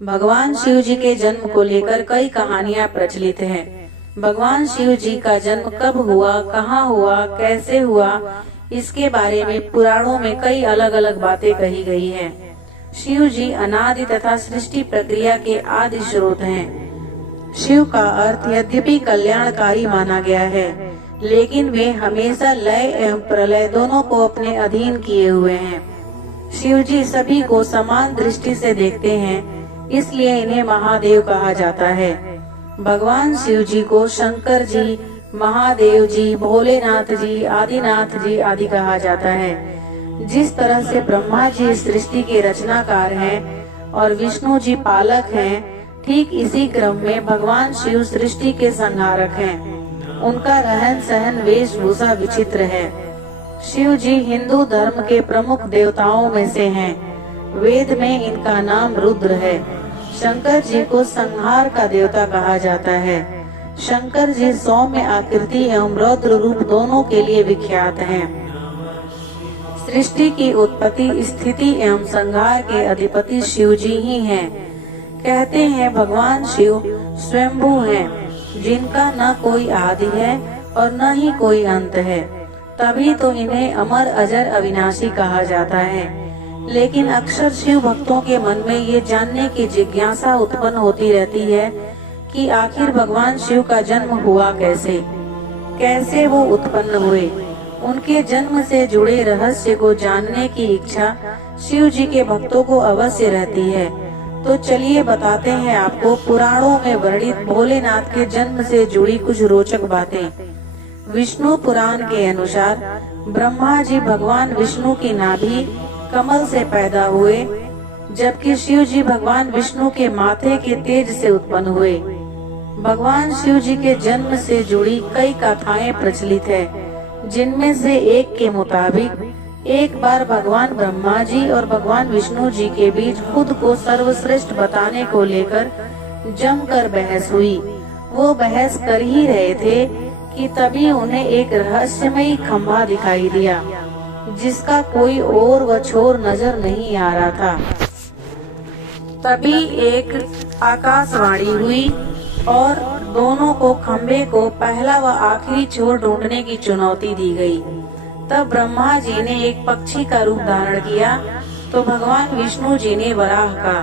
भगवान शिव जी के जन्म को लेकर कई कहानियां प्रचलित हैं। भगवान शिव जी का जन्म कब हुआ, कहाँ हुआ, कैसे हुआ, इसके बारे में पुराणों में कई अलग अलग बातें कही गई हैं। शिव जी अनादि तथा सृष्टि प्रक्रिया के आदि स्रोत हैं। शिव का अर्थ यद्यपि कल्याणकारी माना गया है, लेकिन वे हमेशा लय एवं प्रलय दोनों को अपने अधीन किए हुए हैं। शिव जी सभी को समान दृष्टि से देखते हैं, इसलिए इन्हें महादेव कहा जाता है। भगवान शिव जी को शंकर जी, महादेव जी, भोलेनाथ जी, आदिनाथ जी आदि कहा जाता है। जिस तरह से ब्रह्मा जी सृष्टि के रचनाकार हैं और विष्णु जी पालक हैं, ठीक इसी क्रम में भगवान शिव सृष्टि के संहारक हैं। उनका रहन सहन, वेशभूषा विचित्र है। शिव जी हिंदू धर्म के प्रमुख देवताओं में से हैं। वेद में इनका नाम रुद्र है। शंकर जी को संहार का देवता कहा जाता है। शंकर जी सौम्य आकृति एवं रौद्र रूप दोनों के लिए विख्यात हैं। सृष्टि की उत्पत्ति, स्थिति एवं संहार के अधिपति शिव जी ही हैं। कहते हैं भगवान शिव स्वयंभू हैं, जिनका न कोई आदि है और न ही कोई अंत है। तभी तो इन्हें अमर, अजर, अविनाशी कहा जाता है। लेकिन अक्सर शिव भक्तों के मन में ये जानने की जिज्ञासा उत्पन्न होती रहती है कि आखिर भगवान शिव का जन्म हुआ कैसे वो उत्पन्न हुए। उनके जन्म से जुड़े रहस्य को जानने की इच्छा शिव जी के भक्तों को अवश्य रहती है। तो चलिए बताते हैं आपको पुराणों में वर्णित भोलेनाथ के जन्म से जुड़ी कुछ रोचक बातें। विष्णु पुराण के अनुसार ब्रह्मा जी भगवान विष्णु की नाभि कमल से पैदा हुए, जबकि शिव जी भगवान विष्णु के माथे के तेज से उत्पन्न हुए। भगवान शिव जी के जन्म से जुड़ी कई कथाएं प्रचलित है, जिनमें से एक के मुताबिक एक बार भगवान ब्रह्मा जी और भगवान विष्णु जी के बीच खुद को सर्वश्रेष्ठ बताने को लेकर जमकर बहस हुई। वो बहस कर ही रहे थे कि तभी उन्हें एक रहस्यमयी खंभा दिखाई दिया, जिसका कोई ओर व छोर नजर नहीं आ रहा था। तभी एक आकाशवाणी हुई और दोनों को खंभे को पहला व आखिरी छोर ढूंढने की चुनौती दी गई। तब ब्रह्मा जी ने एक पक्षी का रूप धारण किया तो भगवान विष्णु जी ने वराह का,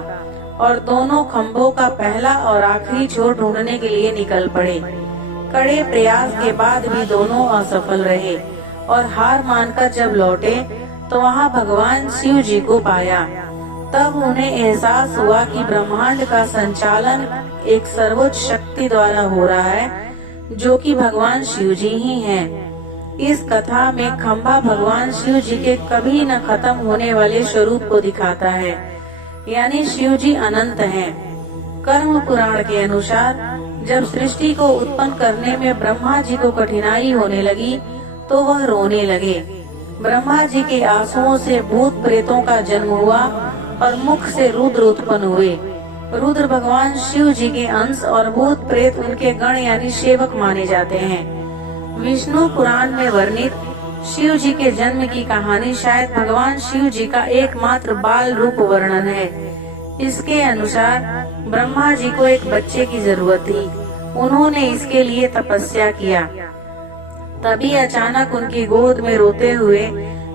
और दोनों खंभों का पहला और आखिरी छोर ढूंढने के लिए निकल पड़े। कड़े प्रयास के बाद भी दोनों असफल रहे और हार मानकर जब लौटे तो वहाँ भगवान शिव जी को पाया। तब उन्हें एहसास हुआ कि ब्रह्मांड का संचालन एक सर्वोच्च शक्ति द्वारा हो रहा है, जो कि भगवान शिव जी ही हैं। इस कथा में खंभा भगवान शिव जी के कभी न खत्म होने वाले स्वरूप को दिखाता है, यानी शिव जी अनंत हैं। कर्म पुराण के अनुसार जब सृष्टि को उत्पन्न करने में ब्रह्मा जी को कठिनाई होने लगी तो वह रोने लगे। ब्रह्मा जी के आंसुओं से भूत प्रेतों का जन्म हुआ और मुख से रुद्र उत्पन्न हुए। रुद्र भगवान शिव जी के अंश और भूत प्रेत उनके गण यानी सेवक माने जाते हैं। विष्णु पुराण में वर्णित शिव जी के जन्म की कहानी शायद भगवान शिव जी का एकमात्र बाल रूप वर्णन है। इसके अनुसार ब्रह्मा जी को एक बच्चे की जरूरत थी। उन्होंने इसके लिए तपस्या किया। तभी अचानक उनकी गोद में रोते हुए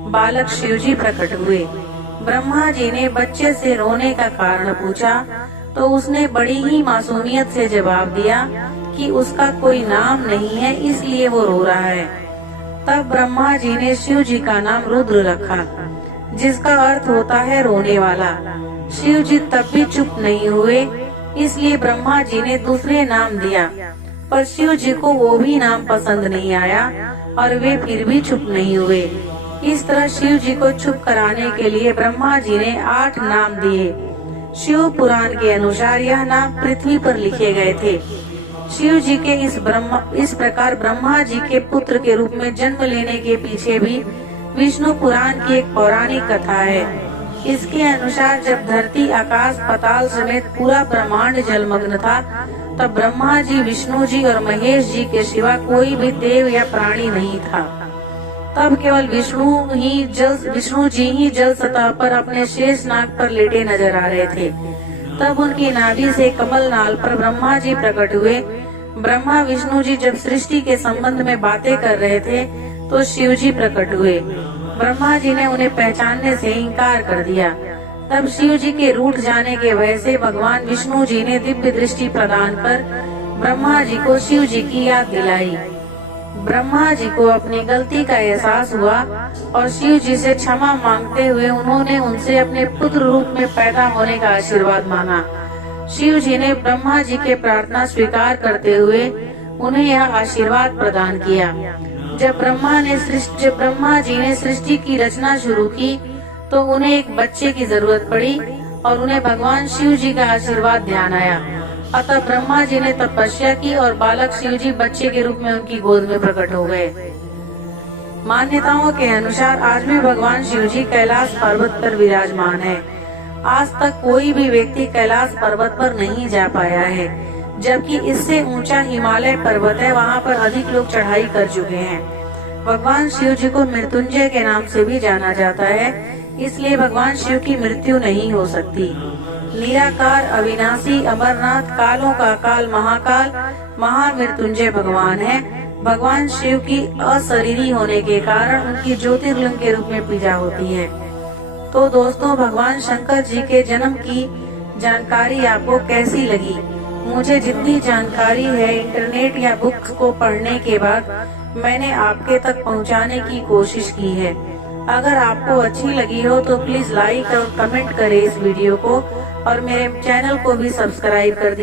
बालक शिव जी प्रकट हुए। ब्रह्मा जी ने बच्चे से रोने का कारण पूछा तो उसने बड़ी ही मासूमियत से जवाब दिया कि उसका कोई नाम नहीं है, इसलिए वो रो रहा है। तब ब्रह्मा जी ने शिव जी का नाम रुद्र रखा, जिसका अर्थ होता है रोने वाला। शिव जी तब भी चुप नहीं हुए, इसलिए ब्रह्मा जी ने दूसरे नाम दिया, पर शिव जी को वो भी नाम पसंद नहीं आया और वे फिर भी चुप नहीं हुए। इस तरह शिव जी को चुप कराने के लिए ब्रह्मा जी ने 8 नाम दिए। शिव पुराण के अनुसार यह नाम पृथ्वी पर लिखे गए थे। शिव जी के इस प्रकार ब्रह्मा जी के पुत्र के रूप में जन्म लेने के पीछे भी विष्णु पुराण की एक पौराणिक कथा है। इसके अनुसार जब धरती, आकाश, पाताल समेत पूरा ब्रह्मांड जलमग्न था, तब ब्रह्मा जी, विष्णु जी और महेश जी के सिवा कोई भी देव या प्राणी नहीं था। तब केवल विष्णु जी ही जल सतह पर अपने शेष नाग पर लेटे नजर आ रहे थे। तब उनकी नाभि से कमल नाल पर ब्रह्मा जी प्रकट हुए। ब्रह्मा विष्णु जी जब सृष्टि के संबंध में बातें कर रहे थे तो शिव जी प्रकट हुए। ब्रह्मा जी ने उन्हें पहचानने से इनकार कर दिया। तब शिव जी के रूठ जाने के वजह से भगवान विष्णु जी ने दिव्य दृष्टि प्रदान कर ब्रह्मा जी को शिव जी की याद दिलाई। ब्रह्मा जी को अपनी गलती का एहसास हुआ और शिव जी से क्षमा मांगते हुए उन्होंने उनसे अपने पुत्र रूप में पैदा होने का आशीर्वाद मांगा। शिव जी ने ब्रह्मा जी के प्रार्थना स्वीकार करते हुए उन्हें यह आशीर्वाद प्रदान किया। जब ब्रह्मा जी ने सृष्टि की रचना शुरू की तो उन्हें एक बच्चे की जरूरत पड़ी और उन्हें भगवान शिव जी का आशीर्वाद ध्यान आया। अतः ब्रह्मा जी ने तपस्या की और बालक शिव जी बच्चे के रूप में उनकी गोद में प्रकट हो गए। मान्यताओं के अनुसार आज भी भगवान शिव जी कैलाश पर्वत पर विराजमान है। आज तक कोई भी व्यक्ति कैलाश पर्वत पर नहीं जा पाया है, जबकि इससे ऊंचा हिमालय पर्वत है, वहाँ पर अधिक लोग चढ़ाई कर चुके हैं। भगवान शिव जी को मृत्युंजय के नाम से भी जाना जाता है, इसलिए भगवान शिव की मृत्यु नहीं हो सकती। निराकार, अविनाशी, अमरनाथ, कालों का काल, महाकाल, महामृत्युंजय भगवान है। भगवान शिव की अशरीरी होने के कारण उनकी ज्योतिर्लिंग के रूप में पूजा होती है। तो दोस्तों, भगवान शंकर जी के जन्म की जानकारी आपको कैसी लगी? मुझे जितनी जानकारी है इंटरनेट या बुक्स को पढ़ने के बाद मैंने आपके तक पहुंचाने की कोशिश की है। अगर आपको अच्छी लगी हो तो प्लीज लाइक और कमेंट करें इस वीडियो को और मेरे चैनल को भी सब्सक्राइब कर दीजिए।